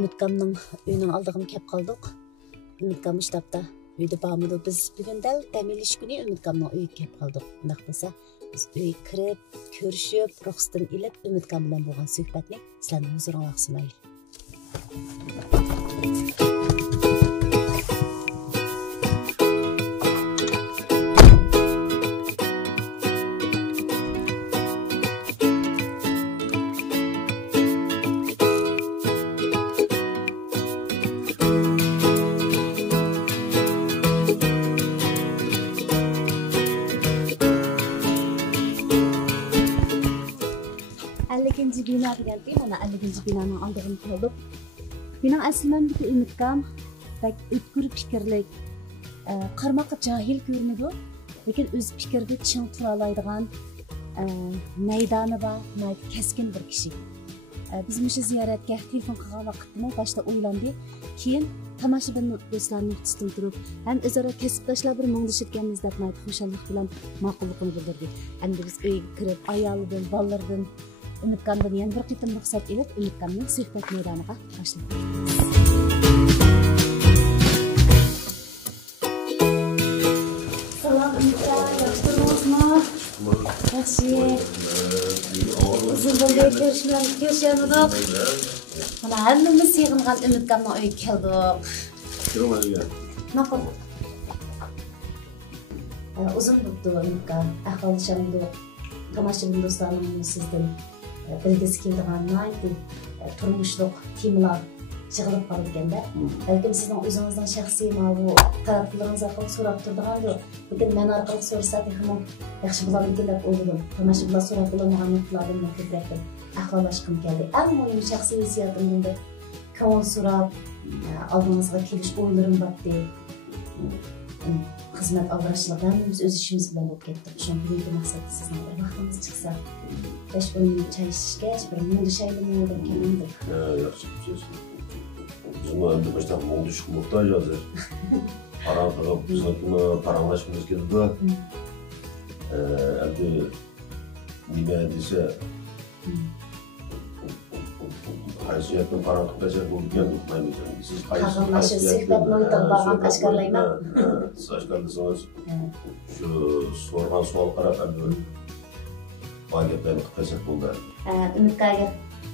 Ümitkamның үйінің алдығын кеп қалдық. Ümitkam штабта үйді бамыды. Біз бүгін дәл тәмеліш күні Ümitkamның үйі кеп қалдық. Бұндақ болса, biz үйі кіріп, көрішіп, рұқсатын иліп, Ümitkam білен болған сөйбәтіне сіләнің huzuruna sunayım. İkinci bina geldi, bana 50. binanın aldığını kaldık. Benim aslimimdeki Ümitkam pek ötkür fikirlik, qarmaqqa cahil görünüdü. Lekin öz fikirde çın turalaydigan meydanı var, keskin bir kişi. Biz müşe ziyaretge telefon qilgan vaqtda başta o'ylandi, keyin tomoshabin do'stlarni tutib turib, ham o'zaro kasbdoshlar bir mungdishirganmiz deb xushallik bilan ma'qulligini bildirdi. Endi biz uyga kirib, ayollardan, bolalardan Ümitkamdan yana bir qitim ruxsat elib, Ümitkamning suhbat maydoniga boshladik. Salom Ümitkam, yaxshi turibsizmi? Yaxshi. Uzun bo'lib ko'rishmadik. Mana hammamiz yig'ilgan Ümitkamning uyiga keldik. Naqul. Uzun bo'ldi Ümitkam, ahvolishamdi. Tomoshabin do'stlarim sizdan bilgisi keladigan turmushliq temalar yig'ilib qoldi ekanda. Balkim sizning o'zingizning shaxsiy bu taraflaringiz haqida so'rab turdigandir. Lekin men orqali so'rasak ham yaxshi bo'lardi deb o'yladim. Tomoshabinlar so'rab bo'lmagan nuqtalardan ko'proq ahvollashqim keldi. Eng muhim shaxsiy hissiyotimda ko'ngil so'rab oldingizga kelish o'ylarim bor. Xizmat alırışlık hamımız öz işimiz bilan bo'lib ketdik. Şunu birinci maqsad sizning bir vaqtınız chiqsa, 5 minut çay içishgach, bir mungda shaylimi o'ylab kelgandik. Yaxshi so'z. Bizga endi boshqa mungdish muhtoj hozir. Qarang'iga bizni paranglashimiz keldi. Endi nima desa haysiyatdan qarang'igacha bo'lib keldik maylicha. Siz qaysi suhbat muhitini bargan tashkillayman. Siz tashkillasangiz shu so'rgan savol qarab endi gaplarni qilsak bo'ldi. Ümitkamga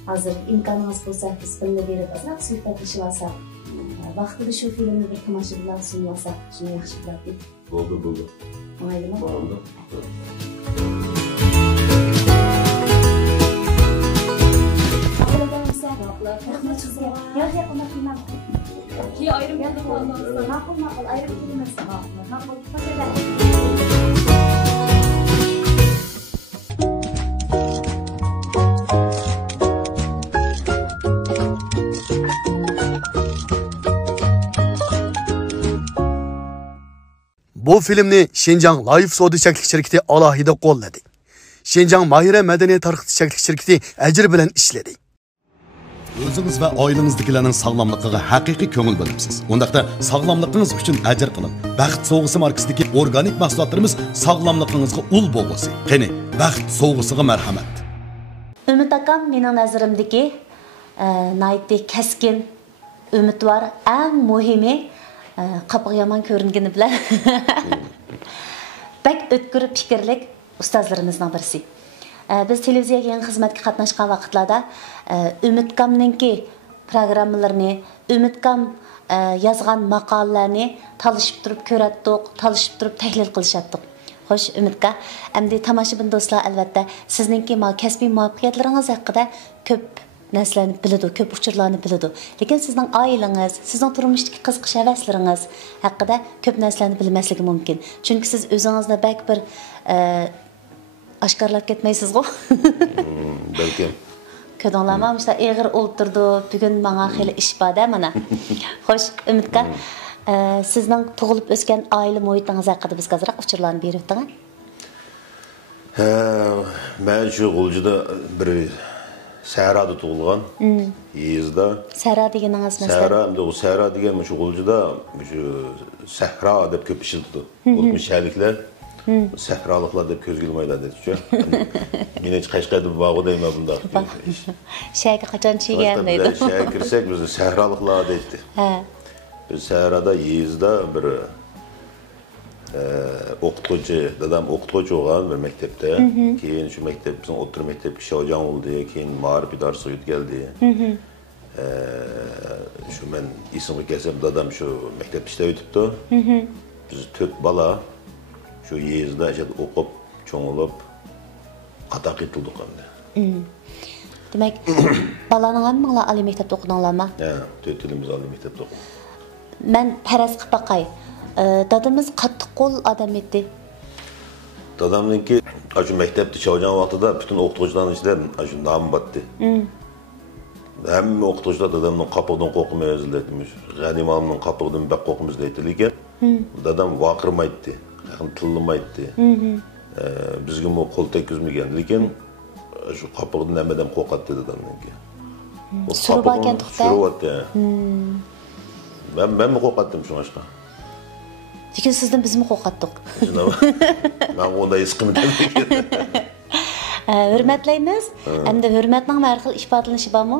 hozir imkonimiz bo'lsa, biz birga berib olsak, suhbatlashib olsak, vaqtida shu filmni bir tomoshabinlar sunib olsak, shuni yaxshi bo'lardi. Bo'ldi. Maylimi? Bo'ldi. Rahmat sizga. Yaxshi qilmabman. Keyin ayrim keldi. Ma'qul, ayrim kelmasdi. Ma'qul. Bu filmni Şinjan Life Soda Çeklik şirketi alohida qo'lladi. Şinjan Mahira Madaniyat tarixi Çeklik şirketi ajr bilan ishladi. O'zingiz va oilangizdagilarning sog'lomligiga haqiqiy ko'ngil bo'libsiz. Undaqda sog'lomligingiz uchun ajr qiling. Baxt So'g'isi markasidagi organik mahsulotlarimiz sog'lomligingizga ul bo'lsin. Qani, Baxt So'g'isiga marhamat. Ümit akam mening nazarimdagi naytli keskin ümit var. Eng muhimi qapığı yaman ko'ringani bilan bak o'tkir fikrlik ustozlarimizning birisi. Biz televiziyaga yangi xizmatga qatnashgan vaqtlarda Ümitkamninki programmalarni, Ümitkam yozgan maqolalarni talishib turib ko'ratdik, talishib turib tahlil qilishatdik. Xo'sh, Ümitka, endi tomoshabin do'stlar albatta sizningki kasbiy muvaffaqiyatlaringiz haqida ko'p narsalarni biladi, ko'p uchurlarni biladi. Lekin sizning oilangiz, sizning turmushdagi qiziqish havaslaringiz haqida ko'p narsalarni bilmasligi mumkin. Chunki siz o'zingizni bak bir oshkorlab ketmaysiz-ku. Balkim. Ko'dinglarmi, işte eg'ir o'ltirdi, bugun menga xili ish bor-da mana. Xo'sh, Umidka, sizning tug'ilib o'sgan oila muhitingiz haqida bizga ozroq uchurlarni berib o'ting. Men shu G'uljida bir Sahrada tug'ilgan. Yezda. Sahra deganingiz masalan. Sahra, endi o Sahra degan shu G'uljida shu Sahra deb ko'p ishildi. O'tmishliklar sahroliklar deb ko'zga ilmaylar dedi-chi. Men hech Qashqarda bog'i deyman bunda. Shayga qachon chigan deydi. Shayga kirsak biz sahroliklar deydi. Ha. Bir Sahrada yezda bir o'qituvchi, dadam o'qituvchi bo'lgan bir maktabda. Keyin shu maktab bizning o'rta maktabga Shojan bo'ldi, keyin ma'rif idorasiga o'tgandi. Shu men esimga kelsam dadam shu maktabda ishlab o'tibdi. Biz 4 bola shu yezda o'qib, cho'ng'ilib, qataq etildik endi. Demak, balaning hammanglar oliy maktabda o'qidinglarmi? Ha, 4 yilimiz oliy maktabda o'qidik. Men faraz qilib baqay. Dadamiz qattiq qo'l odam edi. Dadamninki shu maktabda Shojan vaqtida butun o'qituvchilarning ichida shu nom botdi. Hamma o'qituvchilar dadamning qopig'idan qo'rqmay o'zlaydi. G'animamning qopig'idan baq qo'rqimiz deydi. Lekin dadam vaqirmaydi, tillamaydi. Bizga bu qo'l tekkizmagan, lekin shu qopig'idan namadan qo'rqatdi dadamninki. Surib olgan to'xta. Ben mi qo'rqatdim shu boshqa? Lekin sizdan biz mi qo'rqatdik? Men unday his qilmadim. Hurmatlaymiz. Hamda hurmatning har xil ifodalanishi bormi?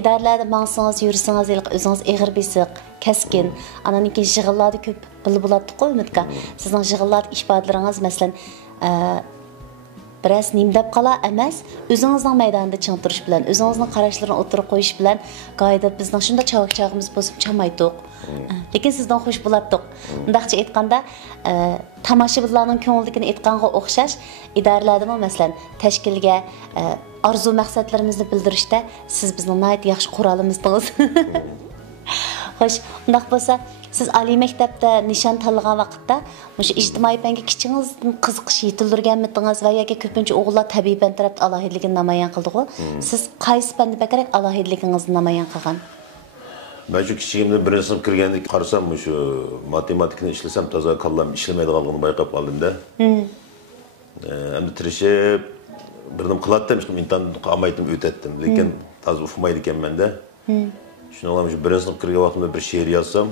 Idoralarda mangsangiz, yursangiz, o'zingiz eg'ir besiq, kaskin, ananiki yig'inlarda ko'p bilib bo'ladi-ku, Umidka. Sizning yig'inlarda ifodalaringiz masalan biraz nimdab qala emas, o'zingizning maydonida ching turish bilan, o'zingizning qarashlarini o'tirib qo'yish bilan qoida bizning shunda chavoq-chavog'imiz bosib chamaydiq. Lekin sizdan xush bo'lardiq. Undaqcha aytganda, tomoshabinlarning ko'ngildagini aytganga o'xshash idoralarda masalan tashkilga orzu maqsadlarimizni bildirishda siz bizning nihoyat yaxshi qurolimizdingiz. Xo'sh, undaq bo'lsa, siz oliy maktabda nishon tanlagan vaqtda o'sha ijtimoiy fanga kichingizdan qiziqish yetildirganmidingiz va yoki ko'pincha o'g'illar tabiiy fan tarafda alohidligini namoyon qildi-ku. Siz qaysi fanda bakrak alohidligingizni namoyon qilgan? Ben shu kichigimda birinchi sinf kirganda qarasam, shu matematikani ishlasam toza kallam ishlamaydiganligini bayqab qoldim-da. Endi tirishib birnim qilatdim, imtihon olmaydim, o'tatdim, lekin toza uqmaydi ekanman-da. Shuni olam shu birinchi sinf kirgan vaqtimda bir she'r yozsam,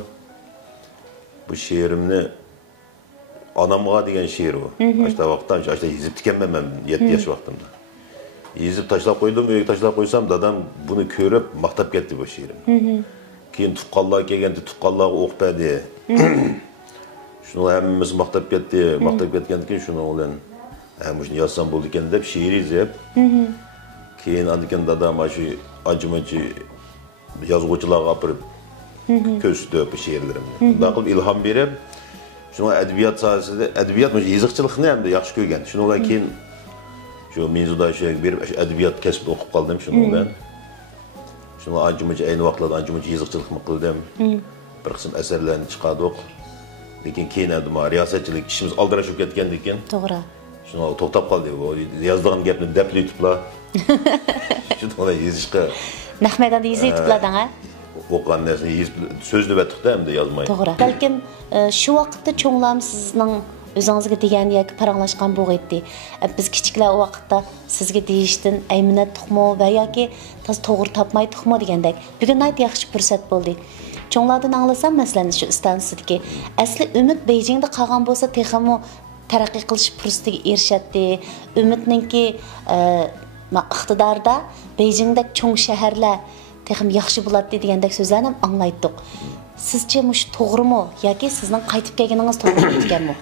bu she'rimni onamga degan she'r bu. Ashta vaqtdan ashta yezib ekanman men 7 yosh vaqtimda. Yezib tashlab qo'ydim, uyga tashlab qo'ysam, dadam buni ko'rib maqtab ketdi bu she'rimni. Keyin tuqqanlar kelganda tuqqanlarga o'qib berdi. Shuni hammamiz maqtab ketdi, maqtab ketgandan keyin shuni bilan shuni yozsam bo'ldi ekan deb she'r yozib. Keyin andikan dadam shu ancha-muncha yozuvchilarga olib ko'rsatib bu she'rlarimni. Bunday qilib ilhom berib, shuni adabiyot sohasida, adabiyot yoziqchilikni ham yaxshi ko'rgan. Shundan keyin shu mavzuda shu berib, adabiyot kasb o'qib qoldim shuni bilan. Shuni ancha-muncha ayni vaqtlarda ancha-muncha yoziqchilikni qildim. Bir qism asarlarni chiqardik. Lekin keyin endi riyosatchilik ishimiz aldirashib ketgandan keyin. To'g'ri. Shuni to'xtab qoldi. Yozdigan gapni dapli yutiblar. Shuni yozishga Nahmaydanda yoziblar-da, ha? O'qigan narsani yozib so'zni batdiqda endi yozmaydi. To'g'ri. Balkim shu vaqtda cho'nglam sizning o'zingizga degan yoki paranglashgan bo'g'aydi. Biz kichiklar o vaqtda sizga deyishdan ayminatdiqmi va yoki to'g'ri topmaydikmi degandek. Bugun nayt yaxshi fursat bo'ldi. Cho'nglardan anglasam masalan shu istansiydagi asli Umid Beijingda qolgan bo'lsa, texmo taraqqiy qilish fursatiga erishadi. Umidninki iqtidorda Beijingdek cho'ng shaharlar texim yaxshi bo'ladi degandek so'zlarni ham anglaydik. Sizcha mush to'g'rimi yoki sizning qaytib kelganingiz to'g'ri ekanmi?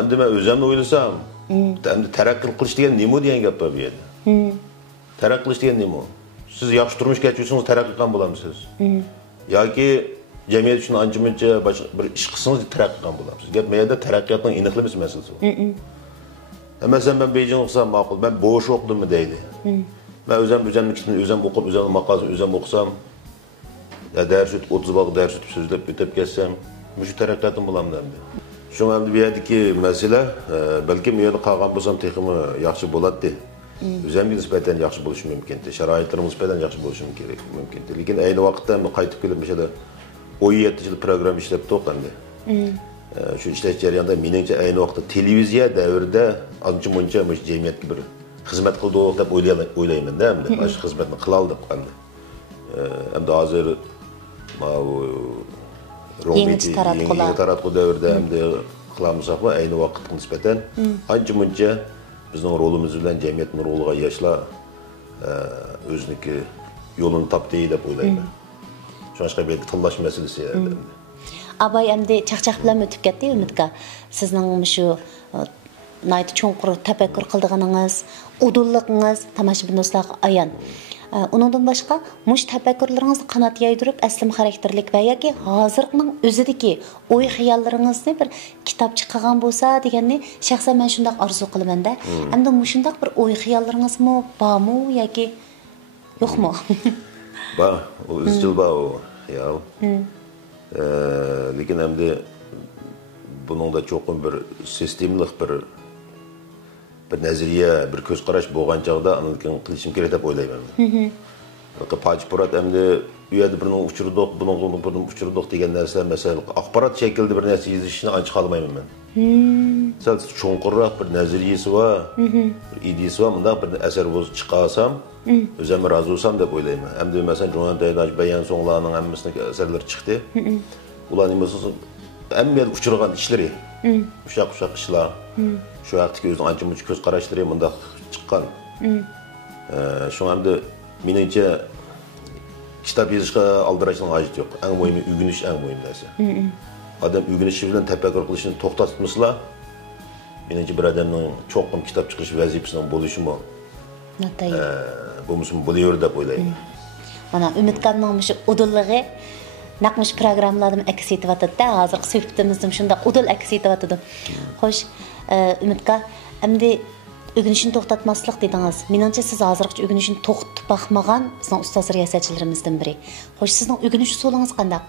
Endi men o'zimni o'ylasam, endi taraqqiy qilish degan nima degan gap bor bu yerda. Taraqqiy qilish degan nima? Siz yaxshi turmush kechirsangiz taraqqiy qilgan bo'lamisiz? Yoki jamiyat uchun ancha-muncha boshqa bir ish qilsangiz taraqqiy qilgan bo'lamisiz? Gap men yerda taraqqiyotning aniqligi masalasi. Masalan, ben Beijing o'qisam ma'qul, ben bo'sh o'qidimmi deydi. Ben özümün kitini özüm okup, özüm makasını özüm okusam, ya ders ötüp, 30 bak ders ötüp sözlep ötüp geçsem, şu terakkiyatim bulam demdi. Şu anda bir yerdeki mesele, belki bir yerde kalgan bulsam tekimi yaxşı boladı. Özümge nispeten yaxşı buluşum mümkündü. Şaraitlerim nispeten yaxşı buluşum mümkündü. Lekin aynı vakitte kaytıp gelip mesela 17 yıl program işlep toqandı. Şu işleş jarayonida meningcha aynı vakitte televiziya davrida ancha-muncha jamiyatga bir xizmat qildik deb o'ylayman da endi. Mana shu xizmatni qila oldik endi. Endi hozir Yangi taratqu davrida endi qilamisak va aynı vaqtga nisbatan ancha-muncha bizning rolimiz bilan jamiyatning roliga yoshlar o'ziniki yo'lini topdi deb o'ylayman. Şunlaşqa belki tanlash meselesi. Abay endi chaqchaq bilan o'tib ketdi Umidga. Sizning shu nayt cho'nqur tafakkur qildiganingiz, udulligingiz tomoshabin do'stlar ayon. Uningdan boshqa mush tafakkurlaringizni qanot yaydirib, aslim xarakterlik va yoki hozirning o'zidagi o'y xiyollaringizni bir kitobcha qilgan bo'lsa deganni shaxsan men shunday orzu qilaman-da. Endi mushundaq bir o'y xiyollaringizmi bormi yoki yo'qmi? Ba, o izchil ba o ya. Lekin endi buning da cho'qim bir sistemlik bir nazariya, bir ko'z qarash bo'lgan chog'da uni qilishim kerak deb o'ylayman. Pajpurat endi u yerda birini uchirdik, birini uchirdik degan narsa, masalan, axborot shaklida bir narsa yozishni ancha xohlamayman men. Sal cho'nqurroq bir nazariyasi va ideyasi va bunday bir asar bo'lib chiqarsam, o'zim rozi bo'lsam deb o'ylayman. Endi masalan, Jonatay Bayan so'nglarning hammasini asarlari chiqdi. Ularning masalan hamma uchirgan ishlari, ushaq ishlar, shu vaqtdagi o'zining ancha-muncha ko'z qarashlari bunda chiqqan. Shu endi meningcha kitap yozishga aldirashning hojati yo'q. Eng muhimi o'rganish eng muhim narsa. Adam o'rganishi bilan tafakkur qilishni to'xtatmasla, meningcha bir odamning cho'qim kitob chiqish vazifasining bo'lishi mu? Bo'lmasa bo'laver deb o'ylayman. Mana Umidkamning shu udulligi naqmish programmalardan aks etyapti-da. Hozirgi suhbatimizda shunda udul aks etyapti. Xo'sh, Umidka, endi o'rganishni to'xtatmaslik dedingiz. Meningcha siz hozirgacha o'rganishni to'xtatib baxmagan bizning ustoz riyosachilarimizdan biri. Xo'sh, sizning o'rganish usulingiz qanday?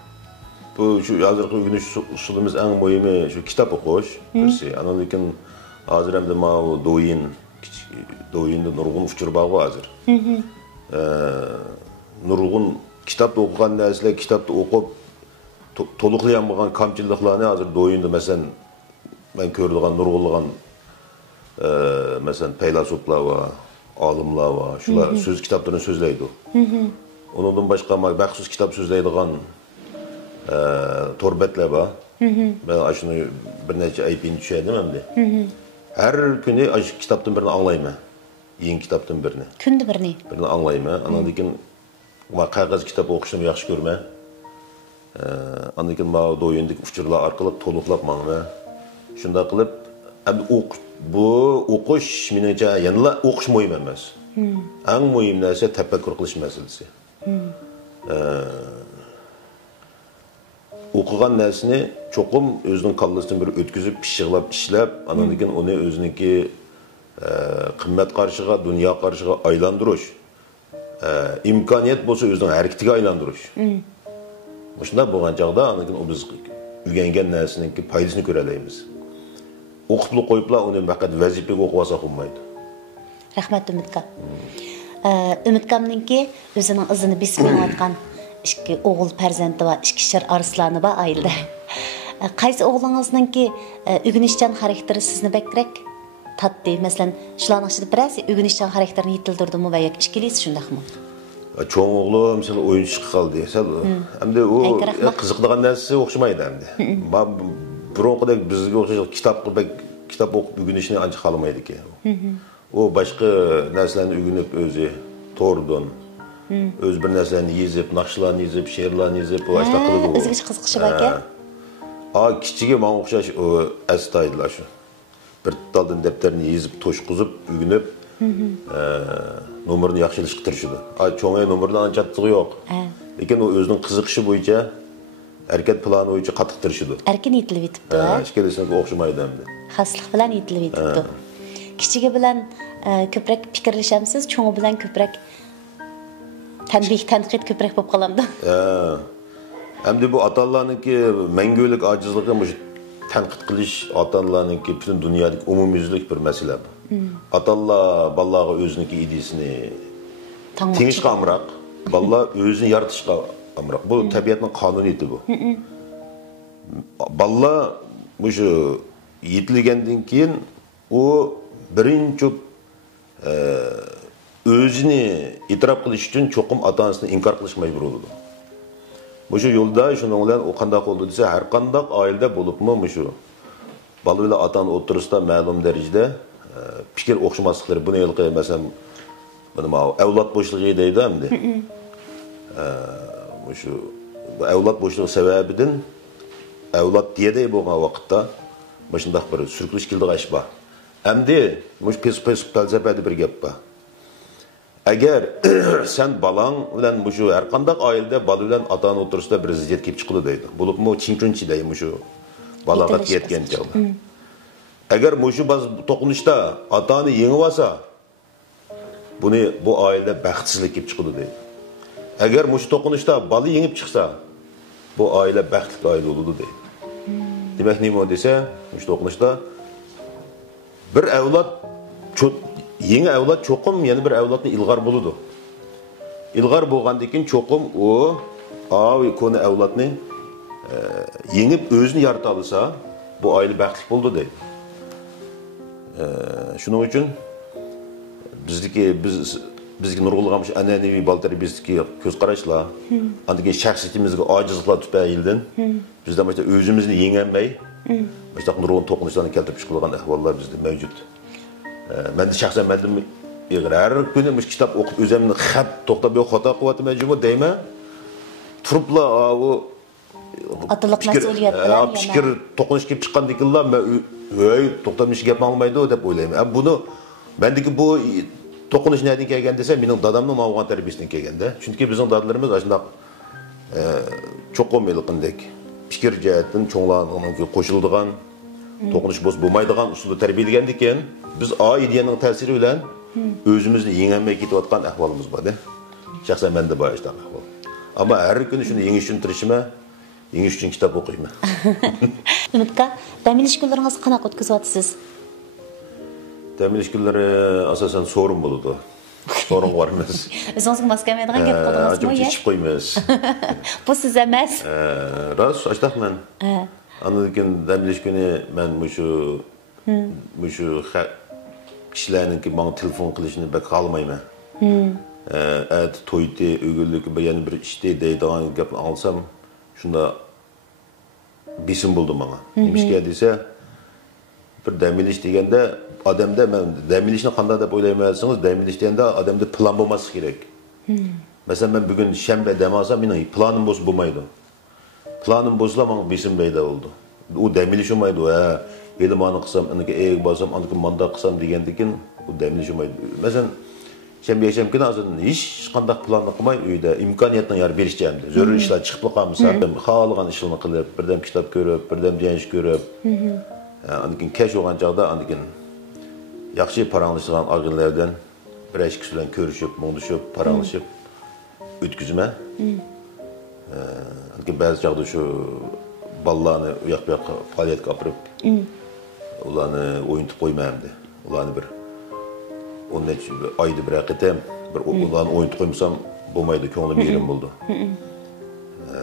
Bu shu hozirgi o'rganish usulimiz eng muhimi shu kitob o'qish. Birsi, lekin hozir endi mana do'yinda nurg'un uchur bor hozir. Nurg'un kitobda o'qigan narsalar, kitobda o'qib to'liqlanmagan kamchiliklarni hozir do'yinda masalan men ko'rdigan nurg'unlagan masalan faylasuflar va olimlar va shular so'z kitoblarini so'zlaydi. Undan boshqa maxsus kitob so'zlaydigan torbetlar bor. Ben shuni bir necha oy bin tushaydim endi. Her kuni shu kitobdan birini anglayman. Yangi kitobdan birini. Kunda birini. Birini anglayman. Andan keyin qog'oz kitob o'qishni yaxshi ko'raman. Andan keyin mana do'yindik uchurlar orqali to'liqlab mangman. Shunda qilib, endi bu o'qish meningcha yana o'qish muhim emas. Eng muhim narsa tafakkur qilish masalasi. O'qigan narsani cho'qim o'zining kallasidan bir o'tkazib, pishiqlab, ishlab, andan keyin uni o'ziniki qimmat qarshiga, dunyo qarshiga aylantirish. İmkoniyat bo'lsa o'zining harakatiga aylantirish. Shunda bo'lgan chog'da andan keyin biz o'rgangan narsaning foydasini ko'ra olamiz. O'qib qo'yiblar uni faqat vazifaga o'qib olsa bo'lmaydi. Rahmat Umidka. Umidkamninki o'zining izini bisib yotgan ikki o'g'il farzandi va ikki shir arslani bor oilada. Qaysi o'g'lingizningki o'rganishchan xarakteri sizni bekrak tatdi? Masalan, shularning ichida birasi o'rganishchan xarakterini yetildirdimi va yoki ikkilisi shundaqmi? Cho'ng o'g'lim mesela o'yinchi qoldi. Endi u qiziqadigan narsasi o'xshamaydi endi. Burunqidek bizga o'xshash kitob o'qib o'rganishni ancha xohlamaydi ekan. U boshqa narsalarni o'rganib o'zi to'rdan o'z bir narsalarni yezib, naqshlarni yezib, she'rlarni yezib, boshqa qiladi. O'ziga qiziqishi bor ekan. Kichigi menga o'xshash astoydlar shu. Bir taldan daftarni yezib, to'shqizib, o'rganib, nomerini yaxshilashga tirishdi. Cho'ngay nomerlar ancha yo'q. Lekin u o'zining qiziqishi bo'yicha harakat plani bo'yicha qattiq tirishdi. Erkin yetilib yetibdi. Ishkilisiga o'xshamaydi endi. Xaslik bilan yetilib yetibdi. Kichigi bilan ko'proq fikrlashamiz, cho'ng bilan ko'proq tanqid ko'proq bo'lib qolamdi. Hamda bu ota-onalarniki mangulik ojizligi, bu tanqid qilish ota-onalarniki butun dunyodagi umumyuzlik bir masala bu. Ota-onalar bolalarga o'ziniki ideyasini tingishga amroq, bolalar o'zini yaratishga amroq. Bu tabiatning qonuniyati bu. Bolalar bu yetilgandan keyin u birinchi o'zini e'tirof qilish uchun cho'qim ota-onasini inkor qilish majbur bo'ladi. Bu yo'lda shuning bilan u qanday bo'ldi desa, har qanday oilada bo'libmi shu bola bilan ota-ona o'rtasida ma'lum darajada fikr o'xshamasliklari, buni yilqi masalan buni avlod bo'shligi deydi hamda. Shu avlod bo'shligi sababidan avlod diyeday bo'lgan vaqtda shunday bir surkilish keldi g'ashba. Hamda mush pes falsafada bir gap bor. Agar sen balang bilan shu har qanday oilada bola bilan ota-ona o'rtasida bir ziddiyat kelib chiqadi deydi. Bo'libmi chinchunchi deymi shu balaga yetgan chog'da. Agar shu to'qinishda ota-ona yengib olsa, bu oilada baxtsizlik kelib chiqadi deydi. Agar shu to'qinishda bola yengib chiqsa, bu oila baxtli oila bo'ladi deydi. Demak nima desa, shu to'qinishda bir avlod yangi avlod cho'qim yana bir avlodni ilg'or bo'ladi. Ilg'or bo'lgandan keyin cho'qim koni avlodni yengib o'zini yarata olsa, bu oila baxtli bo'ldi deydi. Shuning uchun bizga nurg'ulg'an an'anaviy bola tarbiyasiga ko'z qarashlar, andagi shaxsiyatimizga ojizliklar tufaylidan bizda o'zimizni yengolmay, mana nurg'un to'qinishlarni keltirib chiqilgan ahvollar bizda mavjud. Men de şahsen her gün kitap okup özümün xat to'xtab yo'q xato qilyapman jumla deyman. Turibla o atılıq mas'uliyatlar fikir to'qinish kelib chiqqandan keyin men to'xtamish gap olmaydi deb o'ylayman. Buni mendagi bu to'qinish nereden kelgan desa, mening dadamning mavg'an tarbiyasidan kelganda. Chunki bizning dadalarimiz ashundoq cho'qimliqindek fikir jihatdan cho'nglarning qo'shiladigan to'qinish bo'lmaydigan usulda tarbiyalagandan keyin biz ideyaning ta'siri bilan o'zimizni yengolmay ketayotgan ahvolimiz bor-da. Shaxsan menda bor ishda ahvol. Ammo har kuni shuni yengish uchun tirishima, yengish uchun kitob o'qiyman. Umidka, dam olish kunlaringizni qanaqa o'tkazyapsiz? Dam olish kunlari asosan so'rin bo'ladi. So'rin bormiz. O'zingizga maskamadigan gap qildingizmi? Ichib qo'ymiz. Bu siz emas. Rost, aytaqman. Andan keyin dam olish kuni men shu kishilarniki menga telefon qilishni bak qolmayman. To'yda, o'g'illik yana bir ishda deydigan gapni olsam, shunda besim bo'ldi menga. Nimishga desa, bir dam olish deganda odamda men dam olishni qanday deb o'ylaymansiz? Dam olish deganda odamda plan bo'lmasi kerak. Masalan, men bugun shanba dam olsam, mening planim bo'lmaydi. Planim bo'lsa, menga besim paydo bo'ldi. U dam olish olmaydi. Elimani qilsam, aniki bosam, aniki manda qilsam degandan keyin u dam olish olmaydi. Masalan, shanba kuni hozir hech qanday planni qilmay uyda imkoniyatni yar berishchamdi. Zarur ishlar chiqib qolmasa, xohlagan ishlarni qilib, birdan kitob ko'rib, birdan jang'ish ko'rib, aniki kesh bo'lgan chog'da aniki yaxshi paranglashgan og'inlardan bir kishi bilan ko'rishib, muңdishib, paranglashib o'tkazma. Aniki ba'zi chog'da shu bolalarni u yoq bu yoqqa faoliyatga olib borib, ularni o'yintib qo'ymayapti. Ularni bir 10 oyda bir qatam bir ularni o'yintib qo'ymsam bo'lmaydi, ko'nglim yerim bo'ldi.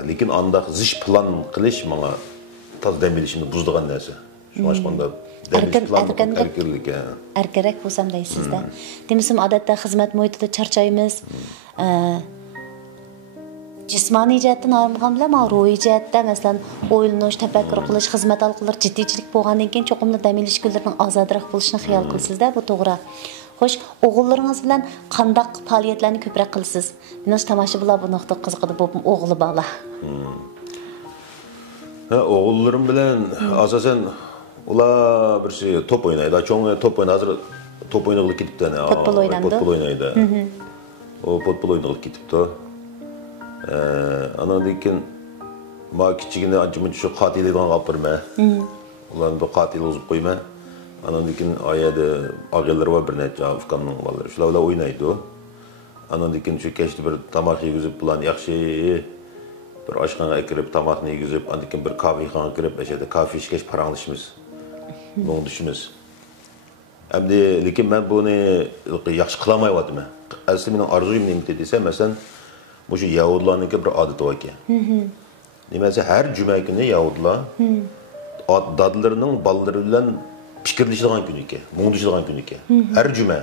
Lekin andaq zish plan qilish menga taz dam olishni buzdigan narsa. Shunga chiqqanda erkerak bo'lsam deysizda. Demisam odatda xizmat muhitida charchaymiz. Jismoniy jihatdan olmagan bilan ruhiy jihatda masalan o'ylanish, tafakkur qilish, xizmat orqali jiddiychilik bo'lgandan keyin cho'qimli dam olish kunlarining ozodroq bo'lishini xayol qilsizda, bu to'g'ri. Xo'sh, o'g'illaringiz bilan qanday faoliyatlarni ko'proq qilasiz? Meni tomoshabinlar bu nuqta qiziqadi, bu o'g'li bola. O'g'illarim bilan asosan ular bir şey top o'ynaydi. Cho'ng top o'ynaydi. Hozir top o'ynag'ili ketibdi. Futbol o'ynaydi. O futbol o'ynag'ili ketibdi. Andan keyin ma kichigini ancha-muncha shu qotillikdan olib borma. Ularni bir qotil o'zib qo'yma. Andan keyin oyada og'aylar var bir necha ukamning bolalari. Shular bilan o'ynaydi. Andan keyin shu kechda bir tomoq yegizib bularni yaxshi bir oshxonaga kirib tomoqni yegizib, andan keyin bir kofexonaga kirib, o'sha kofe ichgach paranglashimiz. Bunu düşmüş. Endi lekin men buni yaxshi qila olmayapman. Asli mening orzuyim nima desa, masalan, bu Yahudilarning bir odati bor ekan. Nimasi har juma kuni Yahudilar dadlarining bolalari bilan fikrlashadigan kun ekan, mungdishadigan kun ekan. Har juma.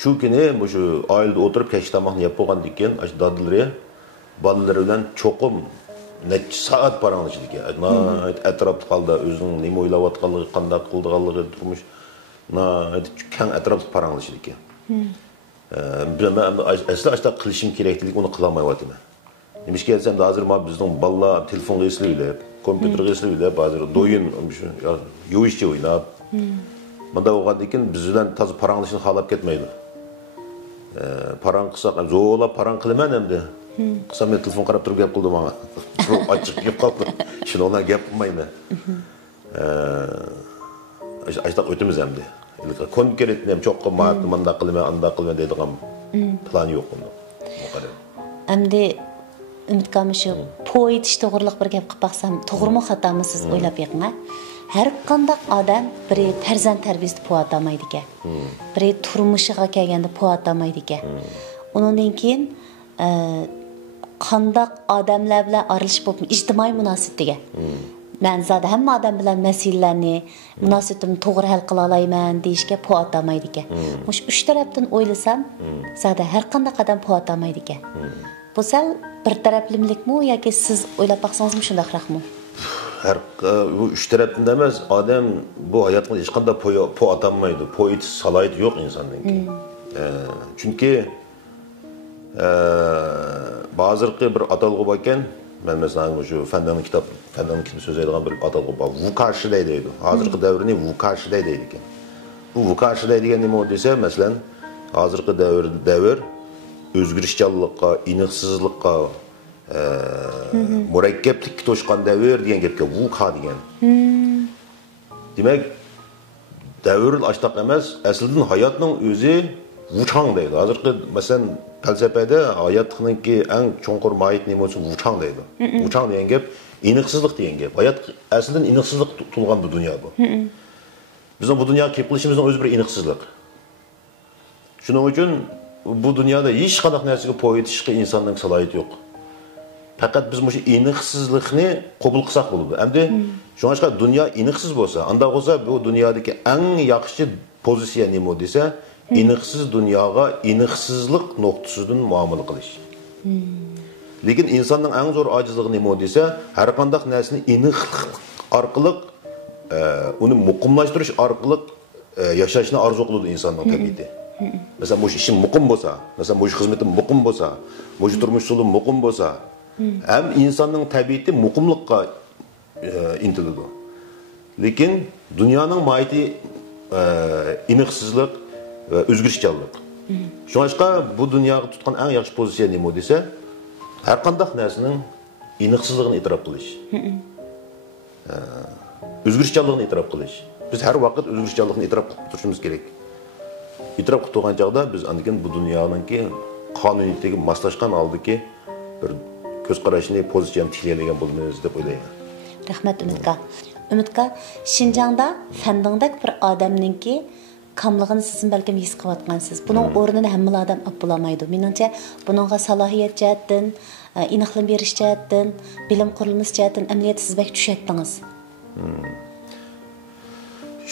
Shu kuni shu oilada o'tirib kech tomoqni yeb qo'ygandan keyin, dadlari bolalari bilan cho'qim necha soat paranglashadi ekan. Atrofda qoldi, o'zining nima o'ylayotganligi, qanday qildiganligi turmush, keng atrofda paranglashadi ekan. Men asli ashta qilishim kerakligini uni qila olmayapman. Nimishga aytsam, hozir bizning bolalar telefonga eslaydi, kompyuterga eslaydi, hozir do'yin, yuvishcha o'ynab. Bunda bo'lgandan keyin biz bilan toza paranglashni xohlab ketmaydi. Parang qilsak, zo'rlab parang qilaman endi. Qisam men telefon qarab turib gap qildim menga. Ochiq gap qildi. Shuni ona gap qilmayman. Ashta o'timiz endi. Konkretni ham cho'qqi manda qilman, anda qilman deydigan plan yo'q unda. Endi Ümitkan shu poetish to'g'riliq bir gap qilib baqsam, to'g'rimi xatomi siz o'ylab yiqing. Har qanday odam biri farzand tarbiyasida po'atamaydi ekan. Biri turmushiga kelganda po'atamaydi ekan. Undan keyin qandaq odamlar bilan aralashib bo'lib ijtimoiy munosabatga. Men zada hamma odam bilan masalalarni, munosabatimni to'g'ri hal qila olmayman deyishga po'atamaydi ekan. Mush uch tarafdan o'ylasam, zada har qanday odam po'atamaydi ekan. Bu sal bir taraflimlikmi yoki siz o'ylab baqsangizmi shundaqroqmi? Her bu üç tarafdan emas, odam bu hayotda hech qanday po'atanmaydi. Po'it salohiyati yo'q insonning. Chunki ba'zirqi bir atalg'i bor ekan. Men masalan shu fanning kitob so'zlaydigan bir atalg'i bor. Vukarshilay deydi. Hozirgi davrni vukarshilay deydi ekan. Bu vukarshilay degan nima desa, masalan, hozirgi davr o'zgarishchanlikqa, iniqsizlikqa, murakkablikka to'shqan davr degan gapga vuka degan. Demak, davr ashtaq emas, aslida hayotning o'zi vuchang deydi. Hozirgi masalan falsafada hayotningki eng cho'nqur mohiyat nima bo'lsa vuchang deydi. Vuchang degan gap iniqsizlik degan gap. Hayot aslida iniqsizlik tulgan bu dunyo bu. Bizning bu dunyoga kelib qilishimizning o'zi bir iniqsizlik. Shuning uchun bu dunyoda hech qanday narsaga po'yitishga insonning salohiyati yo'q. Faqat biz bu iniqsizlikni qabul qilsak bo'ladi. Endi shunga dunyo iniqsiz bo'lsa, unda bo'lsa bu dunyodagi eng yaxshi pozitsiya nima desa, iniqsiz dunyoga iniqsizlik nuqtasidan muomala qilish. Lekin insonning eng zo'r ojizligi nima desa, har qanday narsani iniqlik orqali uni muqimlashtirish orqali yashashni orzu qiladi insonning tabiati. Mesela bu işim muqim bo'lsa, mesela bu xizmetim muqim bo'lsa, bu turmush usulim muqim bo'lsa, hem insanın tabiati muqimlikqa intiladi. Lekin dunyoning mohiyati iniqsizlik va o'zgarishchanlik. Shunga bu dunyoga tutgan eng yaxshi pozitsiya nima desa, har qanday narsaning iniqsizligini e'tirof qilish. O'zgarishchanligini e'tirof qilish. Biz har vaqt o'zgarishchanlikni e'tirof qilib turishimiz kerak. İtiraf qilib turgan chaqda biz andikin bu dunyoningki qonuniyatiga moslashgan oldiki bir ko'z qarashini pozitsiyani tiklaydigan bo'lmaymiz deb o'ylayman. Rahmat Ümitkan. Ümitkan, Şinjangda fandingdak bir odamningki kamligini siz balkim his qilayotgansiz. Buning o'rnini hamma odam olib bo'lmaydi. Meningcha buningga salohiyat jihatdan, aniqlik berish jihatdan, bilim qurilmasi jihatdan amaliyat siz bak tushatdingiz.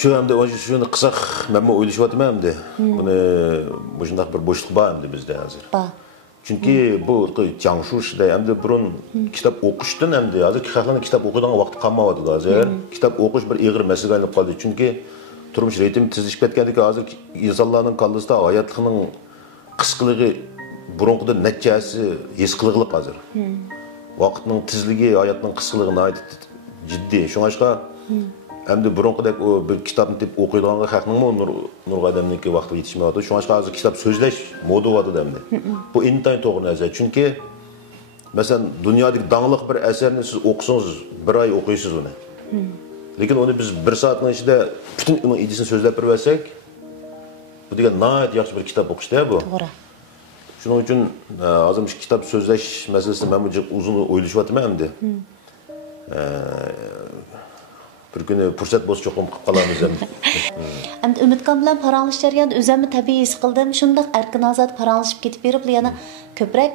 Şu hamda shuni qilsak, men o'ylashyapman hamda. Buni bu shunday bir bo'shliq bor hamda bizda hozir. Bor. Chunki bu Jiangsu shida hamda burun kitob o'qishdan hamda hozir xalqlarning kitob o'qiydigan vaqti qolmayapti hozir. Kitob o'qish bir ig'ir masalaga aylanib qoldi. Chunki turmush ritmi tezlashib ketgandiki hozir insonlarning qalbisida hayotning qisqaligi burunqida natijasi his qilinglik hozir. Vaqtning tezligi, hayotning qisqaligini jiddiy. Shunga endi burunqidek o bir kitobni deb o'qiydigan xalqning nurg'a odamniki vaqti yetishmayapti. Shunga hozir kitob so'zlash moda bo'ldi endi. Bu intayin to'g'ri narsa. Chunki masalan dunyodagi dangliq bir asarni siz o'qisangiz bir oy o'qiysiz uni. Lekin onu biz 1 soatning ichida bütün uning idisini so'zlab bersak, bu degan nihoyat yaxshi bir kitob o'qishda bu. To'g'ri. Shuning uchun hozir shu kitob so'zlash masalasini men bu uzun o'ylashyapman endi. Bir kuni fursat bo'lsa cho'qim qilib qolamiz endi. Endi Umidjon bilan paranglashtirganda o'zimni tabiiy his qildim. Shundaq erkin ozod paranglashib ketib berib, yana ko'proq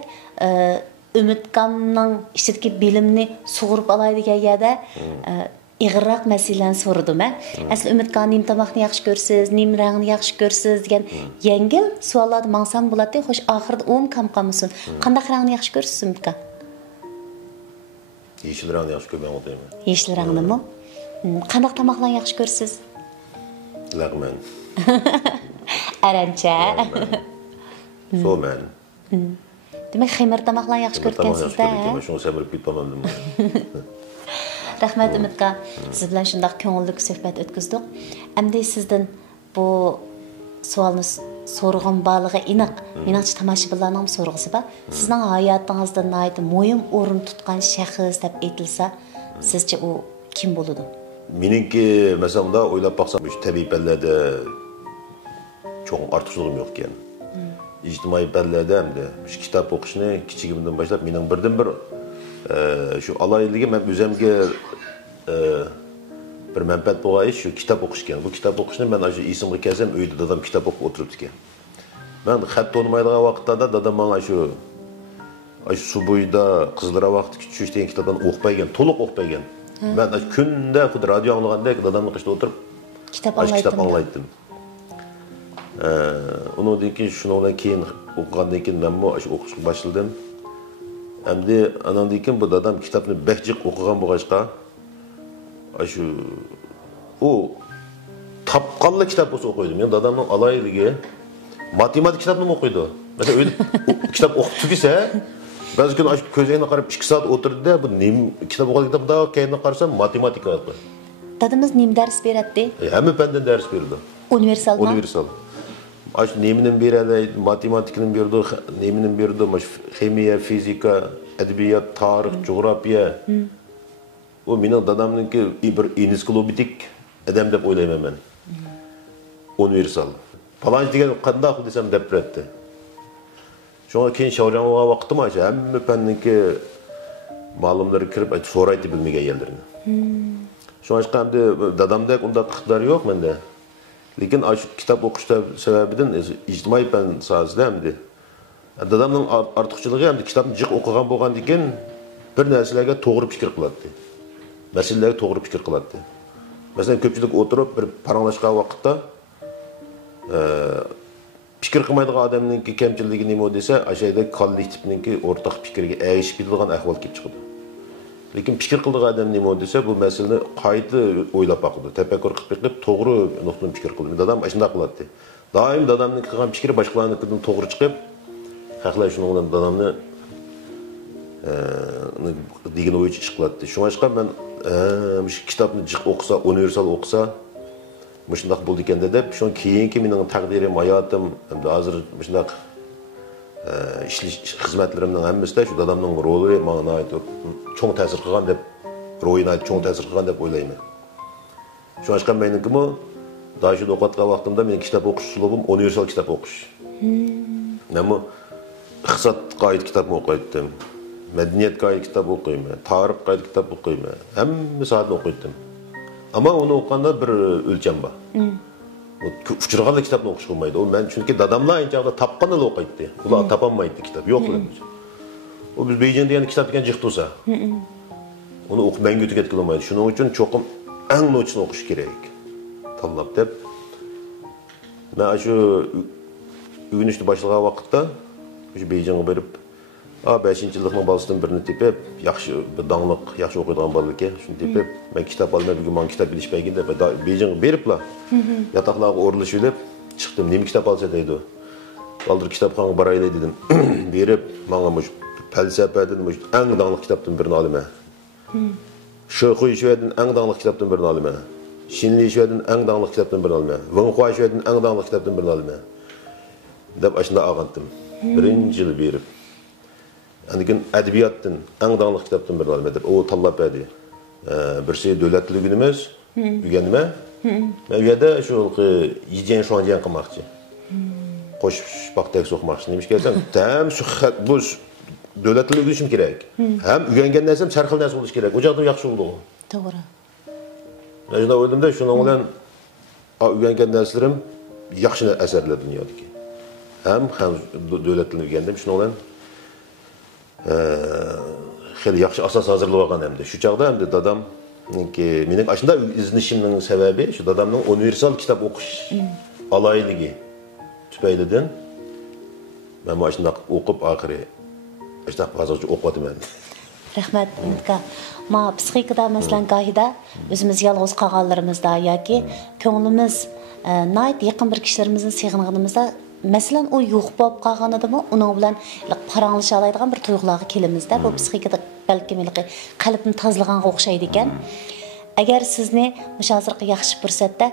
Umidjonning ichidagi bilimni sug'urib olay degan yerda ig'irroq masalani so'radim. Asli Umidjon nim tomoqni yaxshi ko'rsiz, nim rangni yaxshi ko'rsiz degan yengil savollarni mangsam bo'ladi. Xo'sh, oxirida kam qolmasin. Qanday rangni yaxshi ko'rsiz Umidjon? Yeşil rangni yaxshi ko'rman o'tayman. Yeşil rangnimi? Qanday tomoqlarni yaxshi ko'rsiz? Lag'man. Arancha. So'man. Demak, ximir tomoqlarni yaxshi ko'rgansizda. Shuni sabrib ketolmadim. Rahmat Umidjon. Siz bilan shunday ko'ngilli suhbat o'tkazdik. Endi sizdan bu savolni so'rag'an balig'i aniq. Meningcha tomoshabinlarning so'rg'isi bor. Sizning hayotingizda nihoyat muhim o'rin tutgan shaxs deb aytilsa, sizcha u kim bo'ladi? Meningki, masalan, o'ylab baqsam, shu tabiiy fanlarda cho'ng ortiqchiligim yo'q ekan. İctimai fanlarda hamda shu kitob o'qishni kichigimdan boshlab mening birdan-bir shu aloyiligi men o'zimga bir manfaat bo'lgan ish shu kitob o'qish ekan. Bu kitob o'qishni men shu esimga kelsam, uyda dadam kitob o'qib o'tiribdi ekan. Men xat to'nimaydigan vaqtda dadam menga shu bo'yida qizlar vaqti tushishdan kitobdan o'qipagan, to'liq o'qipagan. Men kunda xuddi radio anglagandek dadamning qishda o'tirib kitob anglaydim. Undan keyin o'qigandan keyin men shu o'qishga boshladim. Endi andan keyin bu dadam kitobni behjiq o'qigan bo'lg'achqa shu u tapqanli kitob bo'lsa o'qiydi. Men dadamning aloyligi matematik kitobni o'qiydi. Mesela kitob o'qib tugisa, ba'zi kun ko'zingga qarab 2 soat o'tirdi-da, bu kitob o'qigan kitobda keyin qarasam matematika o'qiydi. Dadamiz nim dars beradi? Hamma fandan dars berdi. Universalmi? Universal. Aş neminin beradi, matematikani berdi, neminin berdi, ximiya, fizika, adabiyot, tarix, coğrafya. O mening dadamningki bir ensiklopedik adam deb o'ylayman men. Universal. Falan degan qanday qil desam deb beradi. Shunga keyin Shawranga vaqtim acha hamma fanningki ma'lumlari kirib so'raydi bilmagan yerlarini. Shunga chiqamdi dadamdek unda iqtidor yo'q menda. Lekin shu kitob o'qishda sababidan ijtimoiy fan sohasida hamda dadamning ortiqchiligi hamda kitobni jiq o'qigan bo'lgandan keyin bir narsalarga to'g'ri fikr qiladi. Masalalarga to'g'ri fikr qiladi. Masalan, ko'pchilik o'tirib bir paranglashgan vaqtda fikr qilmaydigan odamningki kamchiligi nima desa, ashayda kollektivningki o'rtaq fikriga erishib ketadigan ahvol kelib chiqadi. Lekin fikr qildigan odam nima desa, bu masalani qayta o'ylab baqdi, tafakkur qilib, to'g'ri nuqtadan fikr qildi. Dadam shunday qiladi. Doim dadamning qilgan fikri boshqalarnikidan to'g'ri chiqib, haqlar shuning bilan dadamni degan o'ychi ish qiladi. Shunga men shu kitobni jiq o'qisa, universal o'qisa, shunday bo'ldi ekan deb, shundan keyingi mening taqdirim, hayotim, hamda hozir shunday işliş xizmatlarimning hammasida shu dadamning roli menga cho'ng ta'sir qilgan deb, ro'yina cho'ng ta'sir qilgan deb o'ylayman. Shu ashqan menikimi dashi o'qiyotgan vaqtimda men kitob o'qish uslubim universal kitob o'qish. Men bu iqtisodga oid kitobni o'qiydim, madaniyatga oid kitob o'qiyman, tarixga oid kitob o'qiyman, hamma soatni o'qiydim. Ammo uni o'qiganda bir o'lcham bor. Uchirganda kitobni o'qish bo'lmaydi. O men chunki dadamlar aytganda tapqanini o'qiydi. Ular topolmaydi kitob. Yo'q ular. O biz Beijingda yana kitob degan jiq tursa. Uni o'qib menga o'tib ketib olmaydi. Shuning uchun cho'qim eng nochini o'qish kerak. Tanlab deb. Men shu uyg'onishni boshlagan vaqtda shu Beijingga borib 5-yillikning balasidan birini tepib, yaxshi bir dangliq, yaxshi o'qiydigan bola ekan, shuni tepib, men kitob olmay, bugun men kitob bilishmagan deb Beijingga beriblar. Yataqlarga o'rlashib deb chiqdim. Nima kitob olsa deydi. Qoldir kitobxonaga boraylik dedim. Berib, menga bu falsafadan eng dangliq kitobdan birini olaman. Shoxuy Shvedin eng dangliq kitobdan birini olaman. Shinli Shvedin eng dangliq kitobdan birini olaman. Wengxua Shvedin eng dangliq kitobdan birini olaman. Deb ashunda olgandim. Birinchi yil berib. Lekin adabiyotdan eng dangliq kitobdan birini olaman deb o tanlab berdi. Birisi davlatligimiz, Ügenime. Ben üyede şu yiyeceğin şu an yiyen kılmakçı. Koşup baktek sokmakçı neymiş gelsen. Tam şu bu devletli ödüşüm gerek. Hem ügengen nersem çarkıl nersi oluş gerek. Ocakta yakşı oldu o. Doğru. Ben şuna öldüm de şunun olan ügengen nerslerim yakşı eserler dünyadaki. Hem devletli ügendim şunun olan xeyli yaxşı asas hazırlıq olğan hem de. Şu çağda hem de dadam ki mening aslında iznişimning sebebi şu dadamning universal kitap okuş alayligi tüpeyliden ben bu aslında okup ahiri işte fazlaca okumadım ben. Rahmat Ümitka. Ma psixikada mesela gahida özümüz yalğız qalğanlarımızda yoki ko'nglimiz nayt yaqin bir kishilarimizning sig'inganimizda Mesela o yo'q bo'lib qolganidimi, uning bilan paranglashib oladigan bir tuyg'ularga kelimizda, bu psixikada balki qalbni tozalaganga o'xshaydi ekan. Agar sizni hozirgi yaxshi fursatda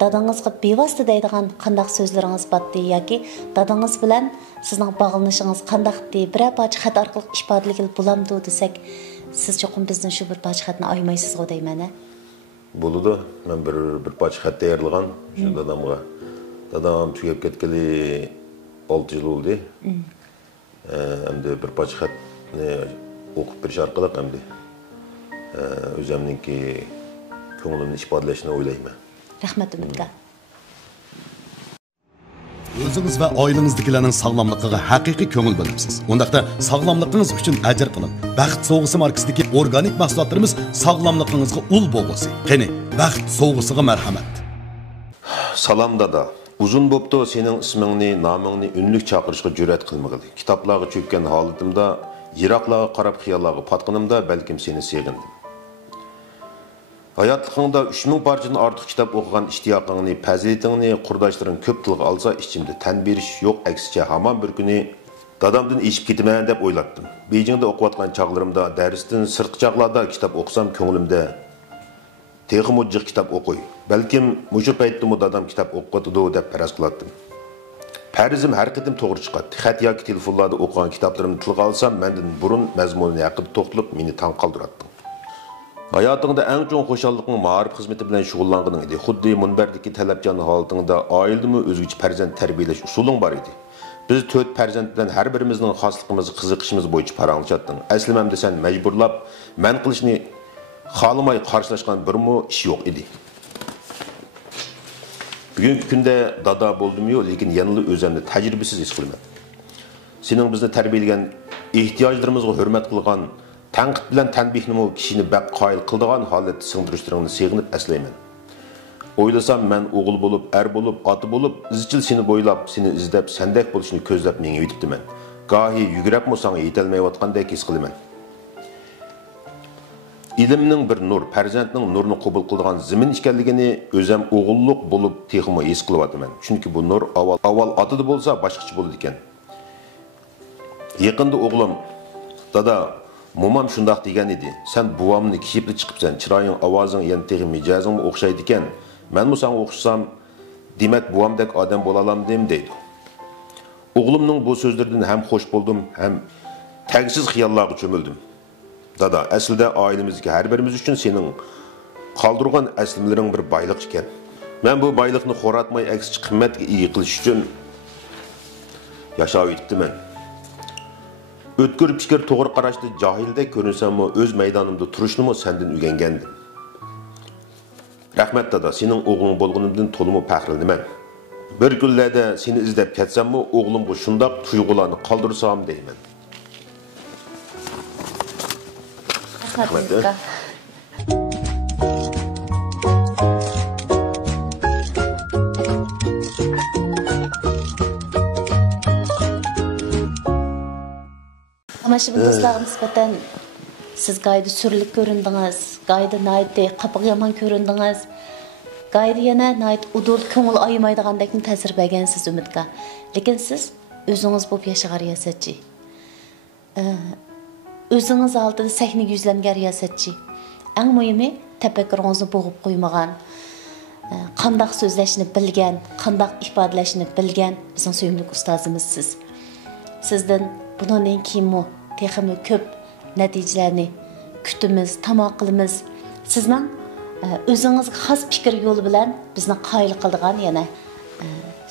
dadangizga bevosita deydigan qandaq so'zlaringiz bordi yoki dadangiz bilan sizning bog'lanishingiz qandaqdi, biror parcha xat orqali ifodalagil bo'lamdi desak, siz cho'qim bizdan shu bir parcha xatni olmaysiz-ku deyman. Bo'ldi. Men bir parcha xat tayyorlagan shu dadamga. Dadam tügep ketkeli 6 yıl oldu. Hem de bir parça xat okup bir şarkılık hem de özümninki ko'nglimni ifodalashni o'ylayman. Rahmat Ümitka. O'zingiz va oilangizdagilarning sog'lomligiga haqiqiy ko'ngil bo'libsiz. Undaqda sog'lomligingiz uchun ajr qiling. Baxt sovg'isi markasidagi organik mahsulotlarimiz sog'lomligingizga ul bo'lsin. Qani, baxt sovg'isiga marhamat. Salam dada. Uzun bo'pti sening ismingni, nomingni unlik chaqirishga jur'at qilmadim. Kitoblarga cho'kkan holatimda, yiroqlarga qarab xiyollarga patqinimda balkim seni sevgindim. Hayotligingda 3000 parchadan ortiq kitob o'qigan ishtiyoqingni, fazilatingni qurdoshlaring ko'p tilga olsa, ichimda tan berish yo'q, aksicha hamon bir kuni dadamdan eshib ketaman deb o'ylatdim. Beijingda o'qiyotgan chog'larimda darsdan sirtqi chog'larda kitob o'qisam ko'nglimda texmi jiq kitob o'qiy. Balkim mushu paytda dadam kitob o'qitdi deb faraz qilatdim. Farizim har qitim to'g'ri chiqadi. Xat yoki telefonlarda o'qigan kitoblarimni tilga olsam, mendan burun mazmuni haqida to'xtalib meni tan qoldiradi. Hayotingda eng chong xo'shallikning ma'rif xizmati bilan shug'ullanganing edi. Xuddi munbardagi talabchan holatingda oiladimi o'zgacha farzand tarbiyalash usuling bor edi. Biz 4 farzand bilan har birimizning xosligimizni, qiziqishimiz bo'yicha paranglashdik. Aslimam desan majburlab, men qilishni xohlamay qarshilashgan birmi ish yo'q edi. Bugungi kunda dada bo'ldim-yu, lekin yanılı o'zimni tajribasiz his qilaman. Sening bizni tarbiyalagan, ehtiyojlarimizga hurmat qilgan, tanqid bilan tanbihni kishini baq qoyil qildigan holatda singdirishlaringni seg'inib aslayman. O'ylasam men o'g'il bo'lib, er bo'lib, ota bo'lib, izchil seni bo'ylab, seni izlab, sendek bo'lishni ko'zlab menga yetibdiman. Gohi yugurabmi senga yetolmayotgandek his qilaman. İlimning bir nur, farzandning nurini qabul qiladigan zimin ekanligini o'zim o'g'illik bo'lib texmo his qilyapman. Chunki bu nur avval otada bo'lsa boshqacha bo'ladi ekan. Yaqinda o'g'lim, dada, momam shundoq degan edi. Sen buvamni kiyib chiqibsan, chiroying, ovozing, yana texmi mijozing o'xshaydi ekan. Men bu senga o'xshasam, demak buvamdek odam bo'la olamdim deydi. O'g'limning bu so'zlaridan ham xush bo'ldim, ham tagsiz xiyollarga cho'mildim. Dada, aslida oilamizdagi har birimiz uchun sening qoldirgan aslimlaring bir boylik ekan. Men bu boylikni xo'ratmay, aksicha qimmatga ega qilish uchun yashab yetibman. O'tkir fikr, to'g'ri qarashda johildek ko'rinsam-mu, o'z maydonimda turishni sendan o'rgangandim. Rahmat dada, sening o'g'ling bo'lganimdan to'liq faxrlanaman. Bir kunlarda seni izlab ketsam-mu, o'g'limga shundoq tuyg'ularni qoldirsam deyman. Rahmat. Ama şimdi dostlarım nispeten siz gaydi sürlük göründünüz, gaydi naydi kapık yaman göründünüz, gaydi yana naydi udul köngül ayımaydıgandakini təsir bəgənsiz Ümitka. Lekin siz özünüz bu yaşağı riyasetçi. Özünüz altıda sahne yüzlengen riyasetçi. En mühimi tefekkürünüzü boğup koymagan, qandaq sözləşini bilgen, qandaq ifadələşini bilgen bizim söyümlük ustazımız siz. Sizden bunun kiyimi, texmi köp nəticələrini kütümüz, tamaqlımız. Sizden o'zingizga xos fikr yo'li bilan bizni qoyil qildigan yana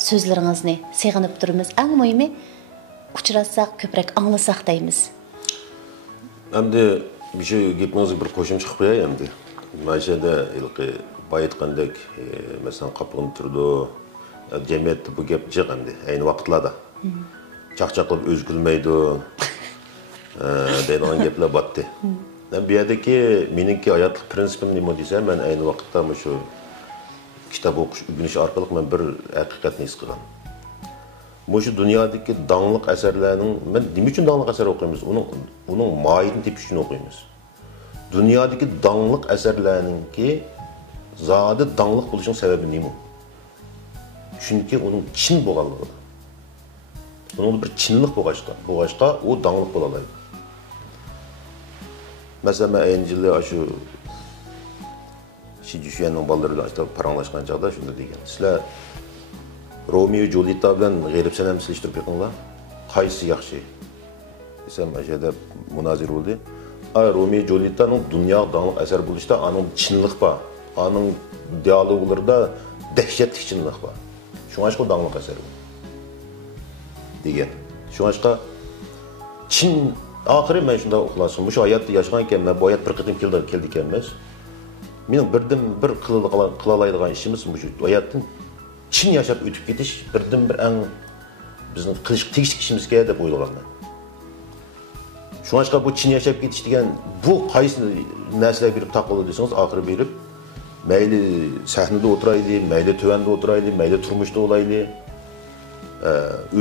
so'zlaringizni seg'inib turamiz. Eng muhimi uchratsak, ko'proq anglasak deymiz. Endi bir şey gapingizga bir qo'shim chiqib qo'yay endi. Mana shu yerda ilqi baytqandek, masalan, qapqin turdi, jamiyatda bu gap jiq endi, ayni vaqtlarda. Chaqchaqlab o'zgilmaydi, deydigan gaplar botdi. Bu yerdagi meningki hayotlik prinsipim nima desam, men ayni vaqtda shu kitob o'qish, o'rganish orqali men bir haqiqatni his qildim. Şu dünyadaki dağınlık eserlerinin, nima uchun dağınlık eser okuyumuz? Onun mahiyetini tepiş için okuyumuz. Dünyadaki dağınlık eserlerinin ki zade dağınlık buluşun sebebi nima? Çünkü onun çin boğalığı. Onun bir çinlik boğaçta o dağınlık boğalaydı. Mesela ben eğlenceli şu düşüyenin ballarıyla işte paranlaşkan çağda şunu diyeceğim. Sizler Romeo Julieta bilan g'alib silishtirib yiqinglar. Qaysi yaxshi? Desam, majada munozir bo'ldi. Romeo Julieta'ning dunyo danglik asar bo'lishda aning chinlik bor. Aning dialoglarida dahshatli chinlik bor. Shunga o'xshash danglik asar degan. Shunga o'xshash chin oxiri men shunda uxlasim. Shu hayotda yashagan ekan, men bu hayot bir qitim keldi ekan emas. Mening birdan bir qila oladigan ishimiz shu hayotdan Çin yaşap ötüp gidiş birden bir en bizim tegishli ishimizga deb o'ylaganman. Shunga bu Çin yaşap gidiş degan bu qaysi narsalar berib taqildi desangiz, oxiri berib mayli sahnada o'tirayli, mayli tuvanda o'tirayli, mayli turmushda bo'layli,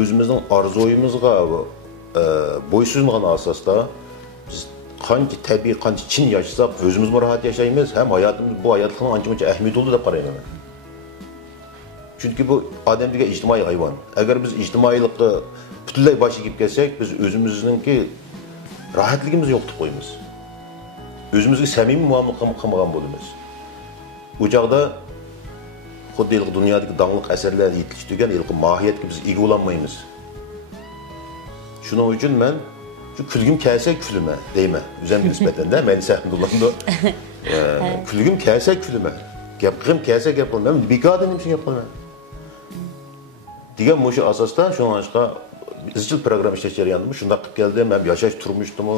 o'zimizning orzuimizga bo'ysungan asosda biz qancha tabiiy, qancha Çin yaşasak o'zimiz rohat yashaymiz, ham hayotimiz bu hayotning ancha-muncha ahamiyati bo'ldi deb qarayman. Çünkü bu adam degan ijtimoiy hayvon. Agar biz ijtimoiylikqa butunlay bosh egib kelsak, biz o'zimizningki rohatligimizni yo'qotib qo'yamiz. O'zimizga samimiy muomala qilmagan bo'lamiz. Bu chog'da xuddi dunyodagi danglik asarlar yetilish degan ilqi mohiyatga biz ega bo'lolmaymiz. Shuning uchun men shu kulgim kelsa kulima deyman. O'zimga nisbatan-da, men sahnada kulgim kelsa kulima. Gap qilgim kelsa gap qilmam. Bekorda nima uchun gap qilmayman? Degan shu asosdan shunga izchil program ishlash jarayonida shunday qilib keldim. Men yashash turmushdimi?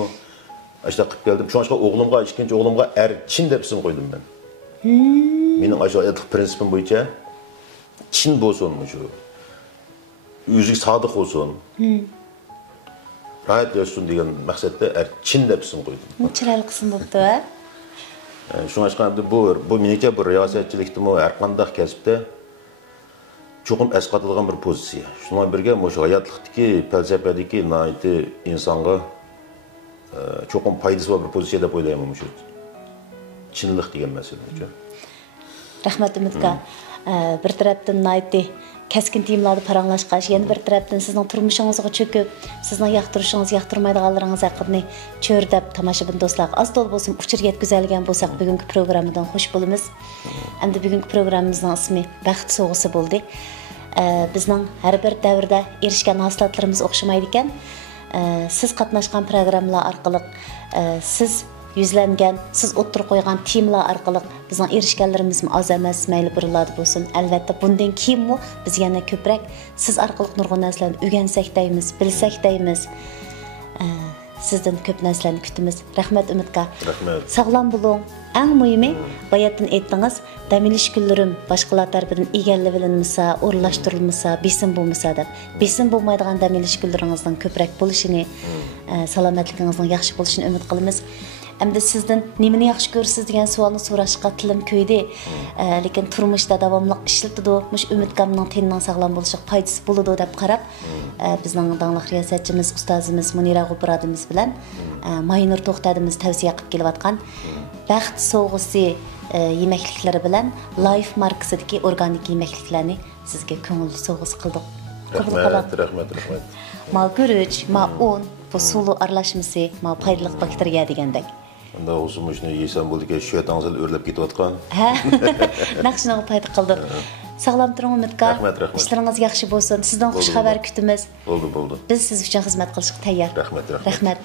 Ashta qilib keldim. Shunga o'g'limga, ikkinchi o'g'limga Chin deb ism qo'ydim men. Mening hayotlik prinsipim bo'yicha Chin bo'lsin shu. O'ziga sodiq bo'lsin. Rahat yashasin degan maqsadda Chin deb ism qo'ydim. Chiroyli qism bo'pti-a? Shunga bu menimcha bu riyosatchilikdimi, har qanday kasbda cho'qim asqatilgan bir pozitsiya. Shunga birga shu hayotlikdagi, falsafadagi noiti insonga cho'qim foydasi bor bir pozitsiya deb o'ylayman shu. Chinlik degan masala uchun. Rahmat Umidga. Bir tarafdan noiti keskin tiyimlarda paranglashqash, yana bir tarafdan sizning turmushingizga cho'kib, sizning yoqtirishingiz, yoqtirmaydiganlaringiz haqida cho'rdab tomoshabin do'stlar az to'la bo'lsin uchirga yetkazilgan bo'lsak, bugungi programmadan xush bo'lamiz. Endi bugungi programmamizning ismi Baxt sovg'isi bo'ldi. Bizning har bir davrda erishgan hosilotlarimiz o'xshamaydi ekan. Siz qatnashgan programmalar orqali siz yüzlengen, siz o'ttirib qo'ygan temalar orqali bizning erishganlarimiz oz emas, mayli birladi bo'lsin. Albatta bundan keyinmi biz yana ko'proq siz orqali nurg'un narsalarni o'rgansak deymiz, bilsak deymiz. Sizdan ko'p narsalarni kutamiz. Rahmat Umidga. Rahmat. Sog'lom bo'ling. Eng muhimi, bayatdan aytdingiz, dam olish kunlarim boshqalar tarafidan egallanilmasa, o'rlashtirilmasa, besim bo'lmasa deb. Besim bo'lmaydigan dam olish kunlaringizning ko'proq bo'lishini, salomatligingizning yaxshi bo'lishini umid qilamiz. Endi sizdan nimani yaxshi ko'rasiz degan savolni so'rashga tilim ko'ydi. Lekin turmushda davomli ishlatdi, mush Umidgamning tenining sog'lom bo'lishiga foydasi bo'ladi deb qarab, bizning danglik riyosatchimiz, ustozimiz Munira G'ubradimiz bilan Maynur To'xtadimiz tavsiya qilib kelayotgan Baxt sovg'isi yemekliklari bilan Life markasidagi organik yemekliklarni sizga ko'ngilli sovg'isi qildik. Rahmat. Ma guruch, ma un, bu sulu aralashmasi, ma foydali bakteriya degandek. Unda o'zim shuni yesam bo'ldi-ki, shuyatangizlar o'rlab ketayotgan. Ha. Naqshinaga foyda qildi. Sog'lom turing Umidga. Rahmat. Ishlaringiz yaxshi bo'lsin. Sizdan xush xabar kutamiz. Bo'ldi. Biz siz uchun xizmat qilishga tayyor. Rahmat. Rahmat.